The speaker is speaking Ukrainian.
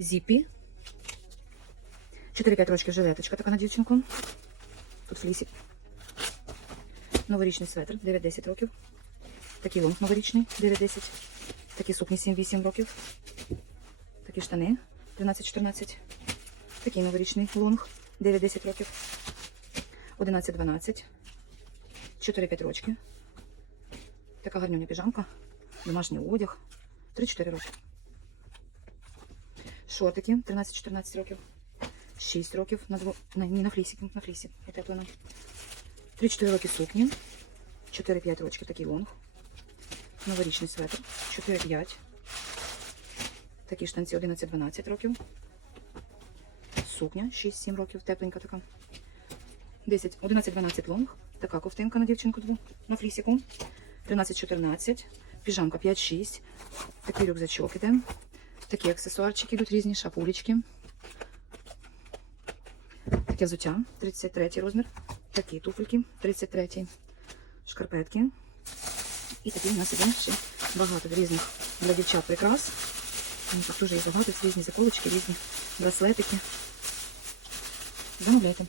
Зіпі. 4-5 років жилеточка така на дівчинку. Тут флісик. Новорічний светр, 9-10 років. Такий лонг новорічний, 9-10. Такі сукні 7-8 років. Такі штани, 13-14. Такий новорічний лонг, 9-10 років. 11-12. 4-5 років. Така гарнюня піжамка. Домашній одяг. 3-4 роки. Шортики 13-14 років. 6 років на дво... на, ні, на флісі, на флісі. Утеплено. 3-4 роки сукні. 4-5 років такий лонг. Новорічний светр. 4-5. Такі штанці 11-12 років. Сукня 6-7 років, тепленька така. 10, 11-12 лонг. Така ковтинка на дівчинку дву на флісіку. 13-14. Піжамка 5-6. Такий рюкзачок іде. Такі аксесуарчики йдуть різні, шапулечки. Таке взуття, 33 розмір. Такі туфельки, 33 шкарпетки. І такі у нас іде ще багато різних для дівчат прикрас. Тут дуже є багато, різні заколочки, різні браслетики. Замовляйте.